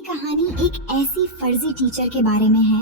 कहानी एक ऐसी फर्जी टीचर के बारे में है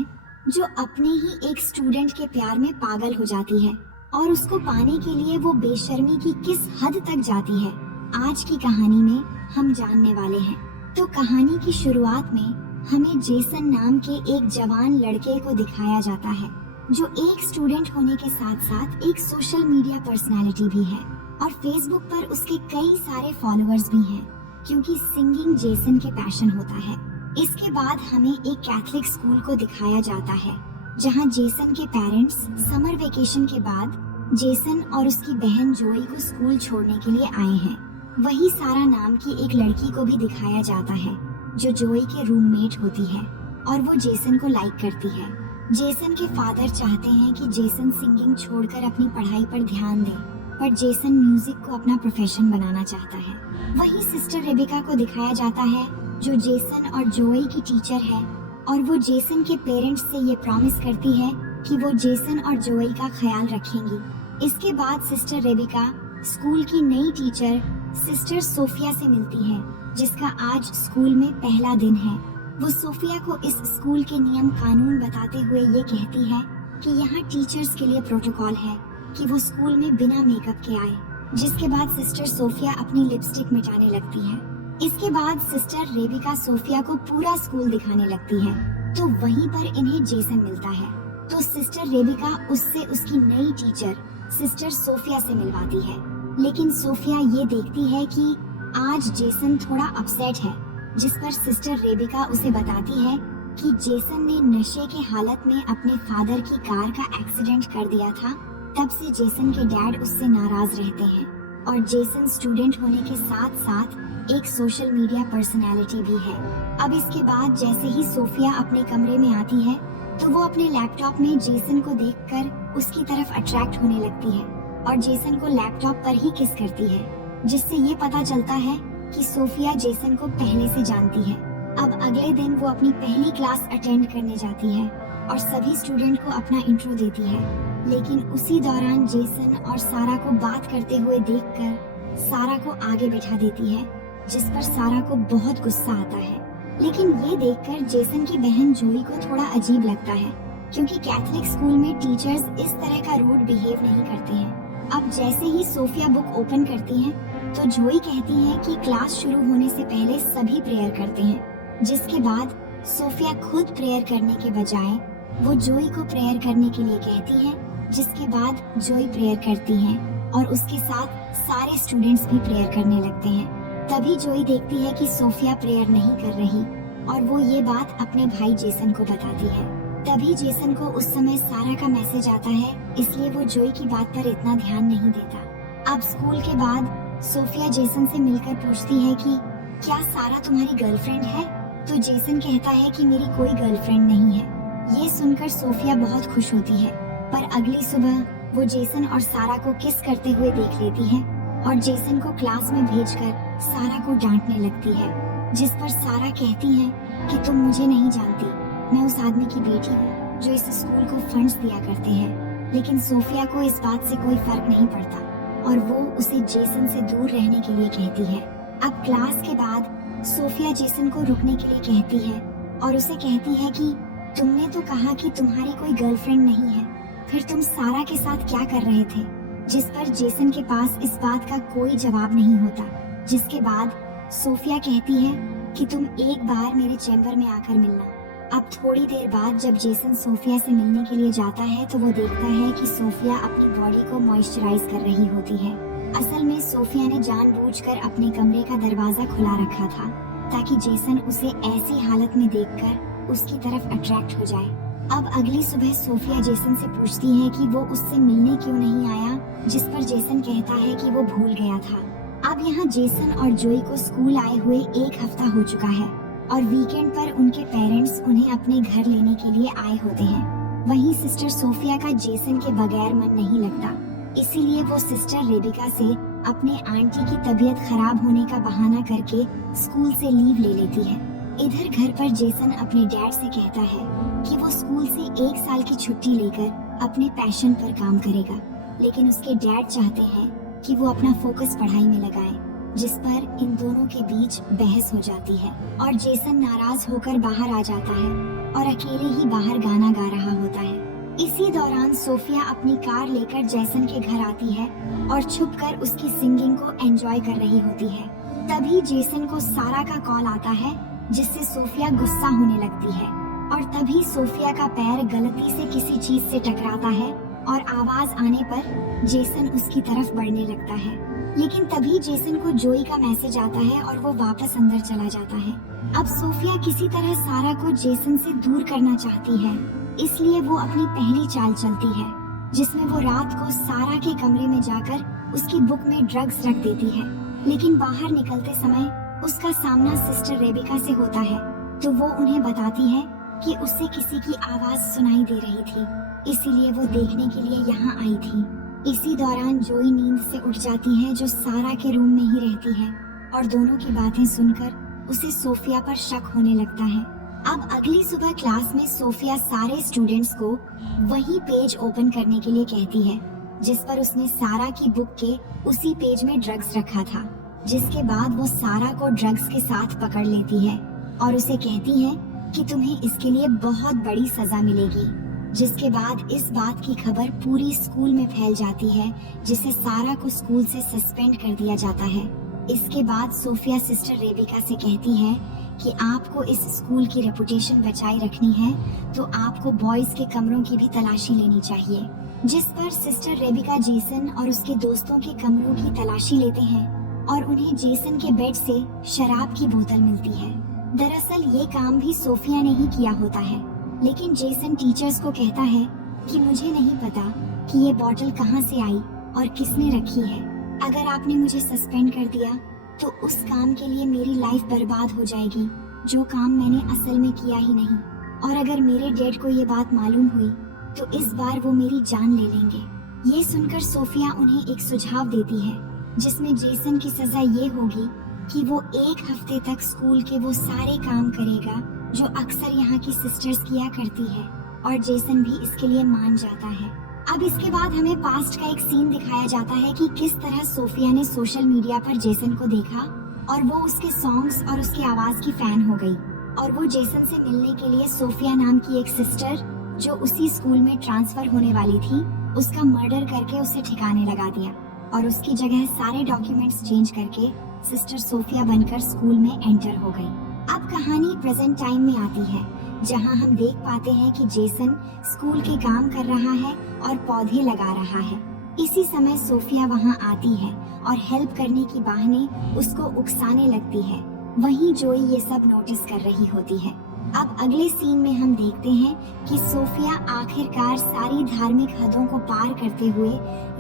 जो अपने ही एक स्टूडेंट के प्यार में पागल हो जाती है और उसको पाने के लिए वो बेशर्मी की किस हद तक जाती है। आज की कहानी में हम जानने वाले हैं। तो कहानी की शुरुआत में हमें जेसन नाम के एक जवान लड़के को दिखाया जाता है जो एक स्टूडेंट होने के साथ साथ एक सोशल मीडिया पर्सनालिटी भी है और फेसबुक पर उसके कई सारे फॉलोअर्स भी हैं क्योंकि सिंगिंग जेसन के पैशन होता है। इसके बाद हमें एक कैथलिक स्कूल को दिखाया जाता है जहां जेसन के पेरेंट्स समर वेकेशन के बाद जेसन और उसकी बहन जोई को स्कूल छोड़ने के लिए आए हैं। वही सारा नाम की एक लड़की को भी दिखाया जाता है जो जोई के रूममेट होती है और वो जेसन को लाइक करती है। जेसन के फादर चाहते हैं कि जेसन सिंगिंग छोड़कर अपनी पढ़ाई पर ध्यान दे, पर जेसन म्यूजिक को अपना प्रोफेशन बनाना चाहता है। वही सिस्टर रेबिका को दिखाया जाता है जो जेसन और जोई की टीचर है और वो जेसन के पेरेंट्स से ये प्रॉमिस करती है कि वो जेसन और जोई का ख्याल रखेंगी। इसके बाद सिस्टर रेबिका स्कूल की नई टीचर सिस्टर सोफिया से मिलती है जिसका आज स्कूल में पहला दिन है। वो सोफिया को इस स्कूल के नियम कानून बताते हुए ये कहती है कि यहाँ टीचर्स के लिए प्रोटोकॉल है कि वो स्कूल में बिना मेकअप के आए। जिसके बाद सिस्टर सोफिया अपनी लिपस्टिक मिटाने लगती है। इसके बाद सिस्टर रेबिका सोफिया को पूरा स्कूल दिखाने लगती है तो वहीं पर इन्हें जेसन मिलता है। तो सिस्टर रेबिका उससे उसकी नई टीचर सिस्टर सोफिया से मिलवाती है, लेकिन सोफिया ये देखती है कि आज जेसन थोड़ा अपसेट है, जिस पर सिस्टर रेबिका उसे बताती है कि जेसन ने नशे के हालत में अपने फादर की कार का एक्सीडेंट कर दिया था। तब से जेसन के डैड उससे नाराज रहते हैं और जेसन स्टूडेंट होने के साथ साथ एक सोशल मीडिया पर्सनालिटी भी है। अब इसके बाद जैसे ही सोफिया अपने कमरे में आती है तो वो अपने लैपटॉप में जेसन को देखकर उसकी तरफ अट्रैक्ट होने लगती है और जेसन को लैपटॉप पर ही किस करती है, जिससे ये पता चलता है कि सोफिया जेसन को पहले से जानती है। अब अगले दिन वो अपनी पहली क्लास अटेंड करने जाती है और सभी स्टूडेंट को अपना इंट्रो देती है, लेकिन उसी दौरान जेसन और सारा को बात करते हुए देखकर सारा को आगे बिठा देती है, जिस पर सारा को बहुत गुस्सा आता है। लेकिन ये देखकर जेसन की बहन जोई को थोड़ा अजीब लगता है क्योंकि कैथलिक स्कूल में टीचर्स इस तरह का रूड बिहेव नहीं करते हैं। अब जैसे ही सोफिया बुक ओपन करती है तो जोई कहती है कि क्लास शुरू होने से पहले सभी प्रेयर करते हैं, जिसके बाद सोफिया खुद प्रेयर करने के बजाय वो जोई को प्रेयर करने के लिए कहती है, जिसके बाद जोई प्रेयर करती है और उसके साथ सारे स्टूडेंट्स भी प्रेयर करने लगते हैं। तभी जोई देखती है कि सोफिया प्रेयर नहीं कर रही और वो ये बात अपने भाई जेसन को बताती है। तभी जेसन को उस समय सारा का मैसेज आता है, इसलिए वो जोई की बात पर इतना ध्यान नहीं देता। अब स्कूल के बाद सोफिया जेसन से मिलकर पूछती है कि क्या सारा तुम्हारी गर्लफ्रेंड है? तो जेसन कहता है कि मेरी कोई गर्लफ्रेंड नहीं है। ये सुनकर सोफिया बहुत खुश होती है, पर अगली सुबह वो जेसन और सारा को किस करते हुए देख लेती है और जेसन को क्लास में भेजकर सारा को डांटने लगती है, जिस पर सारा कहती है कि तुम मुझे नहीं जानती, मैं उस आदमी की बेटी हूँ जो इस स्कूल को फंड्स दिया करते हैं। लेकिन सोफिया को इस बात से कोई फर्क नहीं पड़ता और वो उसे जेसन से दूर रहने के लिए कहती है। अब क्लास के बाद सोफिया जेसन को रुकने के लिए कहती है और उसे कहती है कि तुमने तो कहा कि तुम्हारी कोई गर्लफ्रेंड नहीं है, फिर तुम सारा के साथ क्या कर रहे थे? जिस पर जेसन के पास इस बात का कोई जवाब नहीं होता। जिसके बाद सोफिया कहती है कि तुम एक बार मेरे चैम्बर में आकर मिलना। अब थोड़ी देर बाद जब जेसन सोफिया से मिलने के लिए जाता है तो वो देखता है कि सोफिया अपनी बॉडी को मॉइस्चराइज कर रही होती है। असल में सोफिया ने जानबूझकर अपने कमरे का दरवाजा खुला रखा था ताकि जेसन उसे ऐसी हालत में देखकर उसकी तरफ अट्रैक्ट हो जाए। अब अगली सुबह सोफिया जेसन से पूछती है कि वो उससे मिलने क्यों नहीं आया, जिस पर जेसन कहता है कि वो भूल गया था। अब यहाँ जेसन और जोई को स्कूल आए हुए एक हफ्ता हो चुका है और वीकेंड पर उनके पेरेंट्स उन्हें अपने घर लेने के लिए आए होते हैं। वहीं सिस्टर सोफिया का जेसन के बगैर मन नहीं लगता, इसीलिए वो सिस्टर रेबिका से अपने आंटी की तबीयत खराब होने का बहाना करके स्कूल से लीव ले लेती है। इधर घर पर जेसन अपने डैड से कहता है कि वो स्कूल से 1 साल की छुट्टी लेकर अपने पैशन पर काम करेगा, लेकिन उसके डैड चाहते हैं कि वो अपना फोकस पढ़ाई में लगाए। जिस पर इन दोनों के बीच बहस हो जाती है और जेसन नाराज होकर बाहर आ जाता है और अकेले ही बाहर गाना गा रहा होता है। इसी दौरान सोफिया अपनी कार लेकर जेसन के घर आती है और छुपकर उसकी सिंगिंग को एंजॉय कर रही होती है। तभी जेसन को सारा का कॉल आता है, जिससे सोफिया गुस्सा होने लगती है और तभी सोफिया का पैर गलती से किसी चीज से टकराता है और आवाज आने पर जेसन उसकी तरफ बढ़ने लगता है। लेकिन तभी जेसन को जोई का मैसेज आता है और वो वापस अंदर चला जाता है। अब सोफिया किसी तरह सारा को जेसन से दूर करना चाहती है, इसलिए वो अपनी पहली चाल चलती है, जिसमें वो रात को सारा के कमरे में जाकर उसकी बुक में ड्रग्स रख देती है। लेकिन बाहर निकलते समय उसका सामना सिस्टर रेबिका से होता है, तो वो उन्हें बताती है कि उससे किसी की आवाज सुनाई दे रही थी, इसीलिए वो देखने के लिए यहाँ आई थी। इसी दौरान जोई नींद से उठ जाती है, जो सारा के रूम में ही रहती है, और दोनों की बातें सुनकर उसे सोफिया पर शक होने लगता है। अब अगली सुबह क्लास में सोफिया सारे स्टूडेंट्स को वही पेज ओपन करने के लिए कहती है, जिस पर उसने सारा की बुक के उसी पेज में ड्रग्स रखा था। जिसके बाद वो सारा को ड्रग्स के साथ पकड़ लेती है और उसे कहती है कि तुम्हें इसके लिए बहुत बड़ी सजा मिलेगी। जिसके बाद इस बात की खबर पूरी स्कूल में फैल जाती है, जिसे सारा को स्कूल से सस्पेंड कर दिया जाता है। इसके बाद सोफिया सिस्टर रेबिका से कहती है कि आपको इस स्कूल की रेपुटेशन बचाए रखनी है, तो आपको बॉयज के कमरों की भी तलाशी लेनी चाहिए। जिस पर सिस्टर रेबिका जेसन और उसके दोस्तों के कमरों की तलाशी लेते हैं और उन्हें जेसन के बेड से शराब की बोतल मिलती है। दरअसल ये काम भी सोफिया ने ही किया होता है, लेकिन जेसन टीचर्स को कहता है कि मुझे नहीं पता कि ये बोतल कहाँ से आई और किसने रखी है। अगर आपने मुझे सस्पेंड कर दिया तो उस काम के लिए मेरी लाइफ बर्बाद हो जाएगी, जो काम मैंने असल में किया ही नहीं। और अगर मेरे डैड को ये बात मालूम हुई तो इस बार वो मेरी जान ले लेंगे। ये सुनकर सोफिया उन्हें एक सुझाव देती है, जिसमें जेसन की सजा ये होगी कि वो 1 हफ्ते तक स्कूल के वो सारे काम करेगा जो अक्सर यहाँ की सिस्टर्स किया करती है, और जेसन भी इसके लिए मान जाता है। अब इसके बाद हमें पास्ट का एक सीन दिखाया जाता है कि किस तरह सोफिया ने सोशल मीडिया पर जेसन को देखा और वो उसके सॉन्ग्स और उसकी आवाज की फैन हो गई, और वो जेसन से मिलने के लिए सोफिया नाम की एक सिस्टर जो उसी स्कूल में ट्रांसफर होने वाली थी, उसका मर्डर करके उसे ठिकाने लगा दिया और उसकी जगह सारे डॉक्यूमेंट्स चेंज करके सिस्टर सोफिया बनकर स्कूल में एंटर हो गई। अब कहानी प्रेजेंट टाइम में आती है, जहां हम देख पाते हैं कि जेसन स्कूल के काम कर रहा है और पौधे लगा रहा है। इसी समय सोफिया वहां आती है और हेल्प करने की बहाने उसको उकसाने लगती है। वहीं जोई ये सब नोटिस कर रही होती है। अब अगले सीन में हम देखते हैं कि सोफिया आखिरकार सारी धार्मिक हदों को पार करते हुए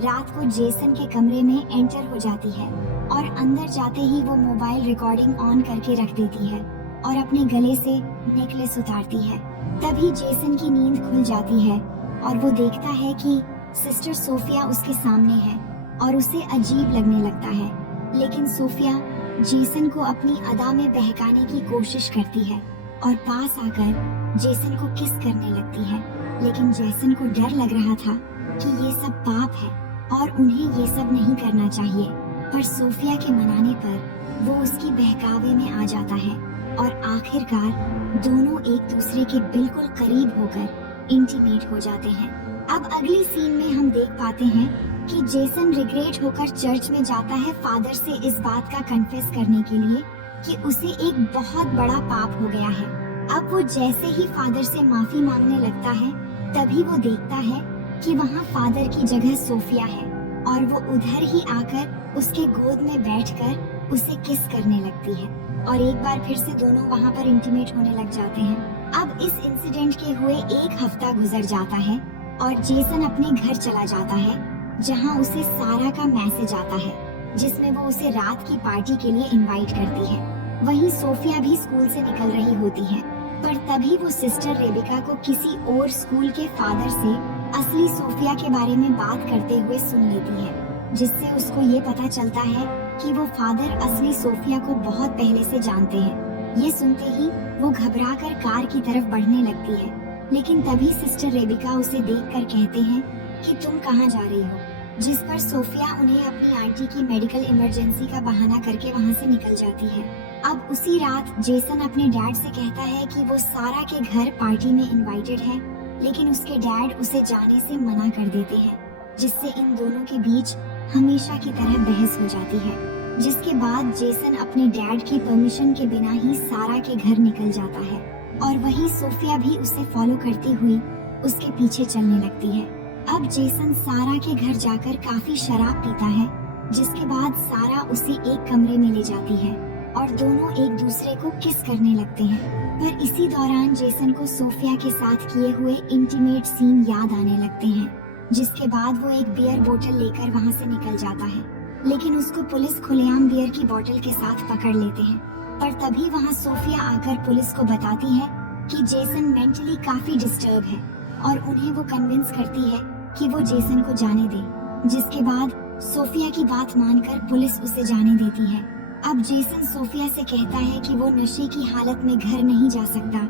रात को जेसन के कमरे में एंटर हो जाती है, और अंदर जाते ही वो मोबाइल रिकॉर्डिंग ऑन करके रख देती है और अपने गले से नेकलेस उतारती है। तभी जेसन की नींद खुल जाती है और वो देखता है कि सिस्टर सोफिया उसके सामने है और उसे अजीब लगने लगता है। लेकिन सोफिया जेसन को अपनी अदा में बहकाने की कोशिश करती है और पास आकर जेसन को किस करने लगती है। लेकिन जेसन को डर लग रहा था कि ये सब पाप है और उन्हें ये सब नहीं करना चाहिए, पर सोफिया के मनाने पर वो उसकी बहकावे में आ जाता है और आखिरकार दोनों एक दूसरे के बिल्कुल करीब होकर इंटीमेट हो जाते हैं। अब अगली सीन में हम देख पाते हैं कि जेसन रिग्रेट होकर चर्च में जाता है फादर से इस बात का कन्फेस करने के लिए कि उसे एक बहुत बड़ा पाप हो गया है। अब वो जैसे ही फादर से माफी मांगने लगता है, तभी वो देखता है कि वहाँ फादर की जगह सोफिया है और वो उधर ही आकर उसके गोद में बैठकर उसे किस करने लगती है और एक बार फिर से दोनों वहाँ पर इंटीमेट होने लग जाते हैं। अब इस इंसिडेंट के हुए 1 हफ्ता गुजर जाता है और जेसन अपने घर चला जाता है, जहाँ उसे सारा का मैसेज आता है, जिसमें वो उसे रात की पार्टी के लिए इनवाइट करती है। वहीं सोफिया भी स्कूल से निकल रही होती है, पर तभी वो सिस्टर रेबिका को किसी और स्कूल के फादर से असली सोफिया के बारे में बात करते हुए सुन लेती है, जिससे उसको ये पता चलता है कि वो फादर असली सोफिया को बहुत पहले से जानते हैं। ये सुनते ही वो घबराकर कार की तरफ बढ़ने लगती है, लेकिन तभी सिस्टर रेबिका उसे देखकर कहते हैं कि तुम कहाँ जा रही हो। जिस पर सोफिया उन्हें अपनी आंटी की मेडिकल इमरजेंसी का बहाना करके वहाँ से निकल जाती है। अब उसी रात जेसन अपने डैड से कहता है कि वो सारा के घर पार्टी में इनवाइटेड है, लेकिन उसके डैड उसे जाने से मना कर देते हैं, जिससे इन दोनों के बीच हमेशा की तरह बहस हो जाती है। जिसके बाद जेसन अपने डैड की परमिशन के बिना ही सारा के घर निकल जाता है और वहीं सोफिया भी उसे फॉलो करती हुई उसके पीछे चलने लगती है। अब जेसन सारा के घर जाकर काफी शराब पीता है, जिसके बाद सारा उसे एक कमरे में ले जाती है और दोनों एक दूसरे को किस करने लगते हैं। पर इसी दौरान जेसन को सोफिया के साथ किए हुए इंटीमेट सीन याद आने लगते हैं, जिसके बाद वो एक बियर बोतल लेकर वहाँ से निकल जाता है, लेकिन उसको पुलिस खुलेआम बियर की बोतल के साथ पकड़ लेते हैं। पर तभी वहाँ सोफिया आकर पुलिस को बताती है कि जेसन मेंटली काफी डिस्टर्ब है और उन्हें वो कन्विंस करती है कि वो जेसन को जाने दे, जिसके बाद सोफिया की बात मानकर पुलिस उसे जाने देती है। अब जेसन सोफिया से कहता है कि वो नशे की हालत में घर नहीं जा सकता,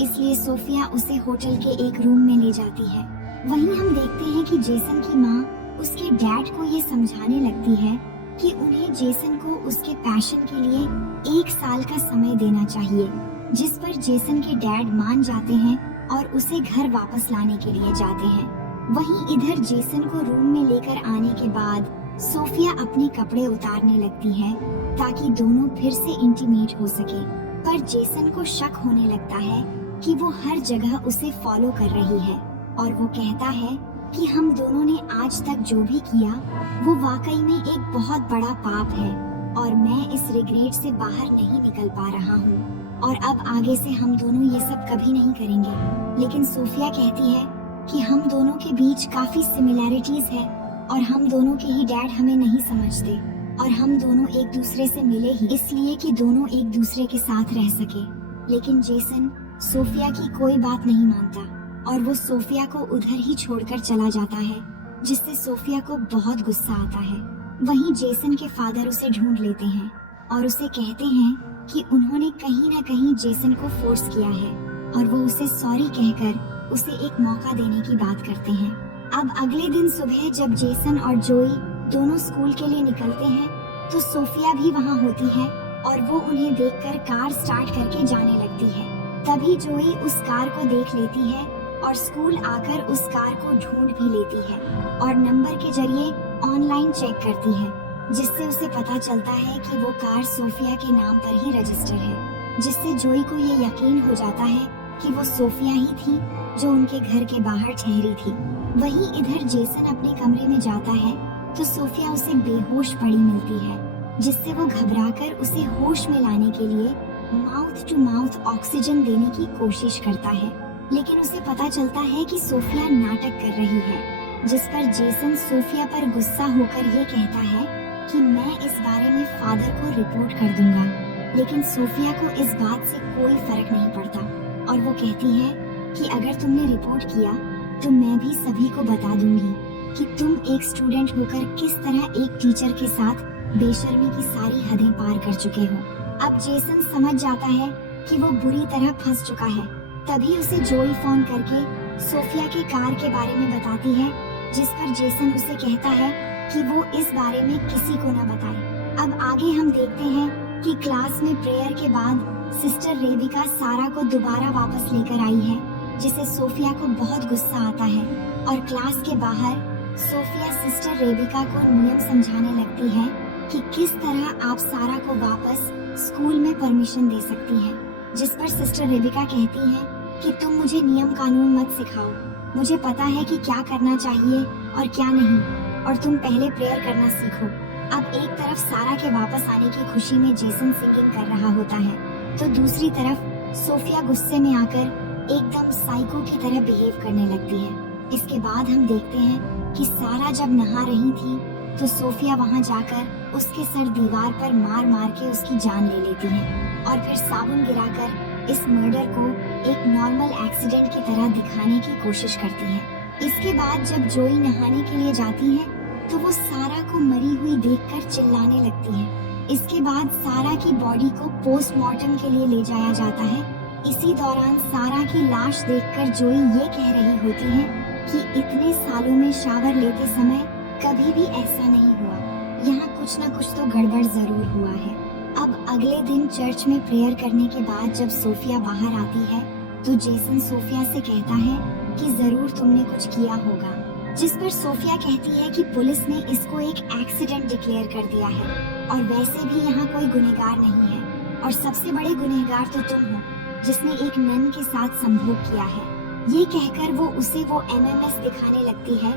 इसलिए सोफिया उसे होटल के एक रूम में ले जाती है। वहीं हम देखते हैं कि जेसन की माँ उसके डैड को ये समझाने लगती है कि उन्हें जेसन को उसके पैशन के लिए 1 साल का समय देना चाहिए, जिस पर जेसन के डैड मान जाते हैं और उसे घर वापस लाने के लिए जाते हैं। वहीं इधर जेसन को रूम में लेकर आने के बाद सोफिया अपने कपड़े उतारने लगती है ताकि दोनों फिर से इंटीमेट हो सके। पर जेसन को शक होने लगता है कि वो हर जगह उसे फॉलो कर रही है और वो कहता है कि हम दोनों ने आज तक जो भी किया वो वाकई में एक बहुत बड़ा पाप है और मैं इस रिग्रेट से बाहर नहीं निकल पा रहा हूँ और अब आगे से हम दोनों ये सब कभी नहीं करेंगे। लेकिन सोफिया कहती है कि हम दोनों के बीच काफी सिमिलैरिटीज है और हम दोनों के ही डैड हमें नहीं समझते और हम दोनों एक दूसरे से मिले ही इसलिए कि दोनों एक दूसरे के साथ रह सके। लेकिन जेसन सोफिया की कोई बात नहीं मानता और वो सोफिया को उधर ही छोड़कर चला जाता है, जिससे सोफिया को बहुत गुस्सा आता है। वहीं जेसन के फादर उसे ढूंढ लेते हैं और उसे कहते हैं कि उन्होंने कहीं न कहीं जेसन को फोर्स किया है और वो उसे सॉरी कहकर उसे एक मौका देने की बात करते हैं। अब अगले दिन सुबह जब जेसन और जोई दोनों स्कूल के लिए निकलते हैं तो सोफिया भी वहाँ होती है और वो उन्हें देखकर कार स्टार्ट करके जाने लगती है। तभी जोई उस कार को देख लेती है और स्कूल आकर उस कार को ढूंढ भी लेती है और नंबर के जरिए ऑनलाइन चेक करती है, जिससे उसे पता चलता है कि वो कार सोफिया के नाम पर ही रजिस्टर है, जिससे जोई को ये यकीन हो जाता है कि वो सोफिया ही थी जो उनके घर के बाहर ठहरी थी। वहीं इधर जेसन अपने कमरे में जाता है तो सोफिया उसे बेहोश पड़ी मिलती है, जिससे वो घबराकर उसे होश में लाने के लिए माउथ टू माउथ ऑक्सीजन देने की कोशिश करता है, लेकिन उसे पता चलता है कि सोफिया नाटक कर रही है, जिस पर जेसन सोफिया पर गुस्सा होकर ये कहता है कि मैं इस बारे में फादर को रिपोर्ट कर दूंगा। लेकिन सोफिया को इस बात से कोई फर्क नहीं पड़ता और वो कहती है कि अगर तुमने रिपोर्ट किया तो मैं भी सभी को बता दूंगी कि तुम एक स्टूडेंट होकर किस तरह एक टीचर के साथ बेशर्मी की सारी हदें पार कर चुके हो। अब जेसन समझ जाता है कि वो बुरी तरह फंस चुका है। तभी उसे जोई फोन करके सोफिया की कार के बारे में बताती है, जिस पर जेसन उसे कहता है कि वो इस बारे में किसी को न बताए। अब आगे हम देखते हैं कि क्लास में प्रेयर के बाद सिस्टर रेबिका सारा को दोबारा वापस लेकर आई है, जिसे सोफिया को बहुत गुस्सा आता है और क्लास के बाहर सोफिया सिस्टर रेबिका को नियम समझाने लगती है कि किस तरह आप सारा को वापस स्कूल में परमिशन दे सकती हैं, जिस पर सिस्टर रेबिका कहती है कि तुम मुझे नियम कानून मत सिखाओ, मुझे पता है कि क्या करना चाहिए और क्या नहीं, और तुम पहले प्रेयर करना सीखो। अब एक तरफ सारा के वापस आने की खुशी में जेसन सिंगिंग कर रहा होता है, तो दूसरी तरफ सोफिया गुस्से में आकर एकदम साइको की तरह बिहेव करने लगती है। इसके बाद हम देखते हैं कि सारा जब नहा रही थी तो सोफिया वहां जाकर उसके सर दीवार पर मार मार के उसकी जान ले लेती है और फिर साबुन गिराकर इस मर्डर को एक नॉर्मल एक्सीडेंट की तरह दिखाने की कोशिश करती है। इसके बाद जब जोई नहाने के लिए जाती है तो वो सारा को मरी हुई देखकर चिल्लाने लगती है। इसके बाद सारा की बॉडी को पोस्टमार्टम के लिए ले जाया जाता है। इसी दौरान सारा की लाश देखकर जोई ये कह रही होती है कि इतने सालों में शावर लेते समय कभी भी ऐसा नहीं हुआ। यहाँ कुछ न कुछ तो गड़बड़ जरूर हुआ है। अब अगले दिन चर्च में प्रेयर करने के बाद जब सोफिया बाहर आती है तो जेसन सोफिया से कहता है कि जरूर तुमने कुछ किया होगा, जिस पर सोफिया कहती है कि पुलिस ने इसको एक एक्सीडेंट डिक्लेयर कर दिया है और वैसे भी यहाँ कोई गुनहगार नहीं है और सबसे बड़े गुनहगार तो तुम हो जिसने एक नन के साथ संभोग किया है। ये कहकर वो उसे वो एमएमएस दिखाने लगती है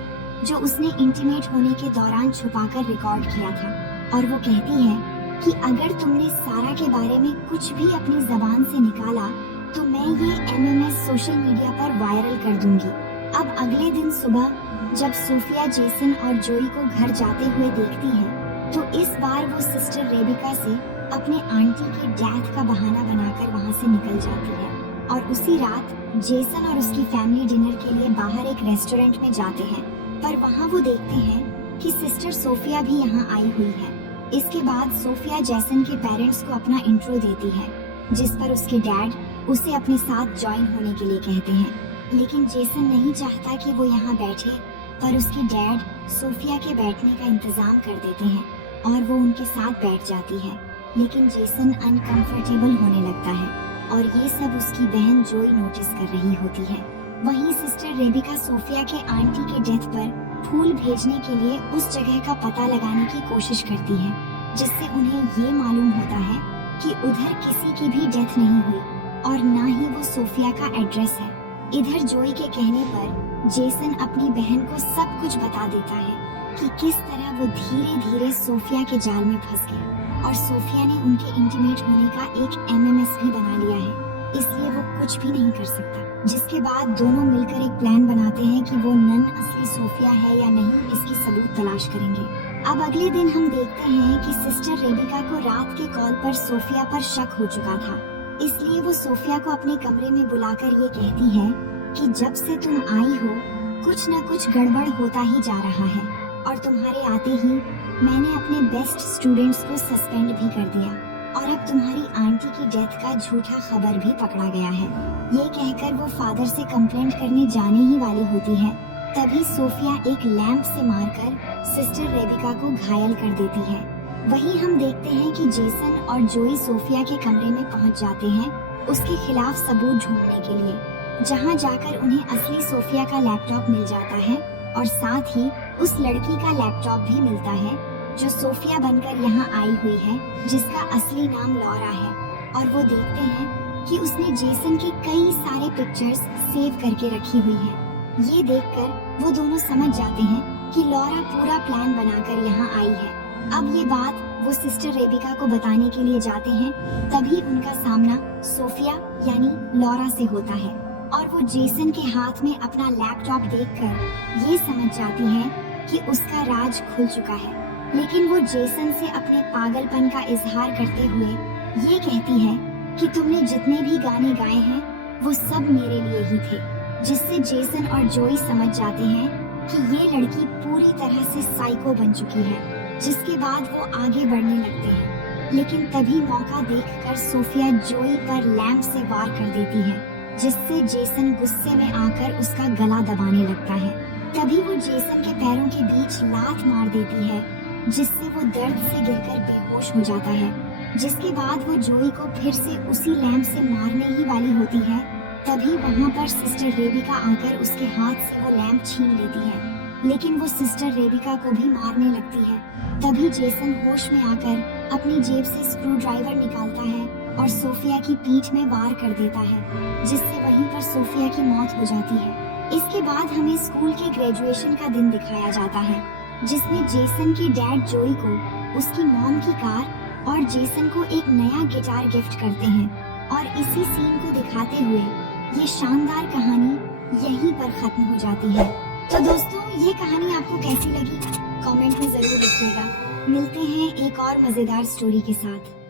जो उसने इंटीमेट होने के दौरान छुपाकर रिकॉर्ड किया था और वो कहती है कि अगर तुमने सारा के बारे में कुछ भी अपनी जबान से निकाला तो मैं ये एमएमएस सोशल मीडिया पर वायरल कर दूंगी। अब अगले दिन सुबह जब सोफिया जेसन और जोई को घर जाते हुए देखती है तो इस बार वो सिस्टर रेबिका से अपने आंटी के डेथ का बहाना बनाकर वहाँ से निकल जाती है और उसी रात जेसन और उसकी फैमिली डिनर के लिए बाहर एक रेस्टोरेंट में जाते हैं, पर वहाँ वो देखते हैं कि सिस्टर सोफिया भी यहाँ आई हुई है। इसके बाद सोफिया जेसन के पेरेंट्स को अपना इंट्रो देती है, जिस पर उसके डैड उसे अपने साथ ज्वाइन होने के लिए कहते हैं, लेकिन जेसन नहीं चाहता कि वो यहाँ बैठे, पर उसके डैड सोफिया के बैठने का इंतजाम कर देते हैं और वो उनके साथ बैठ जाती है, लेकिन जेसन अनकंफर्टेबल होने लगता है और ये सब उसकी बहन जोई नोटिस कर रही होती है। वहीं सिस्टर रेबिका सोफिया के आंटी के डेथ पर फूल भेजने के लिए उस जगह का पता लगाने की कोशिश करती है, जिससे उन्हें ये मालूम होता है कि उधर किसी की भी डेथ नहीं हुई और ना ही वो सोफिया का एड्रेस है। इधर जोई के कहने पर जेसन अपनी बहन को सब कुछ बता देता है कि किस तरह वो धीरे धीरे सोफिया के जाल में फंस गया और सोफिया ने उनके इंटीमेट होने का एक एमएमएस भी बना लिया है, इसलिए वो कुछ भी नहीं कर सकता। जिसके बाद दोनों मिलकर एक प्लान बनाते हैं कि वो नन असली सोफिया है या नहीं, इसकी सबूत तलाश करेंगे। अब अगले दिन हम देखते हैं कि सिस्टर रेबिका को रात के कॉल पर सोफिया पर शक हो चुका था, इसलिए वो सोफिया को अपने कमरे में बुलाकर ये कहती है कि जब से तुम आई हो कुछ न कुछ गड़बड़ होता ही जा रहा है और तुम्हारे आते ही मैंने अपने बेस्ट स्टूडेंट्स को सस्पेंड भी कर दिया और अब तुम्हारी आंटी की डेथ का झूठा खबर भी पकड़ा गया है। ये कहकर वो फादर से कंप्लेंट करने जाने ही वाली होती है, तभी सोफिया एक लैंप से मारकर सिस्टर रेबिका को घायल कर देती है। वहीं हम देखते हैं कि जेसन और जोई सोफिया के कमरे में पहुंच जाते हैं उसके खिलाफ सबूत ढूंढने के लिए, जहां जाकर उन्हें असली सोफिया का लैपटॉप मिल जाता है और साथ ही उस लड़की का लैपटॉप भी मिलता है जो सोफिया बनकर यहाँ आई हुई है, जिसका असली नाम लॉरा है। और वो देखते हैं कि उसने जेसन की कई सारे पिक्चर्स सेव करके रखी हुई है। ये देखकर वो दोनों समझ जाते हैं कि लॉरा पूरा प्लान बनाकर यहाँ आई है। अब ये बात वो सिस्टर रेबिका को बताने के लिए जाते हैं, तभी उनका सामना सोफिया यानी लॉरा से होता है और वो जेसन के हाथ में अपना लैपटॉप देखकर ये समझ जाती है कि उसका राज खुल चुका है। लेकिन वो जेसन से अपने पागलपन का इजहार करते हुए ये कहती है कि तुमने जितने भी गाने गाए हैं वो सब मेरे लिए ही थे, जिससे जेसन और जोई समझ जाते हैं कि ये लड़की पूरी तरह से साइको बन चुकी है। जिसके बाद वो आगे बढ़ने लगते हैं, लेकिन तभी मौका देखकर सोफिया जोई पर लैंप से वार कर देती है, जिससे जेसन गुस्से में आकर उसका गला दबाने लगता है। तभी वो जेसन के पैरों के बीच लात मार देती है, जिससे वो दर्द से गिरकर बेहोश हो जाता है। जिसके बाद वो जोई को फिर से उसी लैंप से मारने ही वाली होती है, तभी वहाँ पर सिस्टर रेबिका आकर उसके हाथ से वो लैंप छीन लेती है, लेकिन वो सिस्टर रेबिका को भी मारने लगती है। तभी जेसन होश में आकर अपनी जेब से स्क्रू ड्राइवर निकालता है और सोफिया की पीठ में वार कर देता है, जिससे वहीं पर सोफिया की मौत हो जाती है। इसके बाद हमें स्कूल के ग्रेजुएशन का दिन दिखाया जाता है, जिसमें जेसन के डैड जोई को उसकी मॉम की कार और जेसन को एक नया गिटार गिफ्ट करते हैं और इसी सीन को दिखाते हुए ये शानदार कहानी यहीं पर खत्म हो जाती है। तो दोस्तों, ये कहानी आपको कैसी लगी कमेंट में जरूर लिखिएगा। मिलते हैं एक और मजेदार स्टोरी के साथ।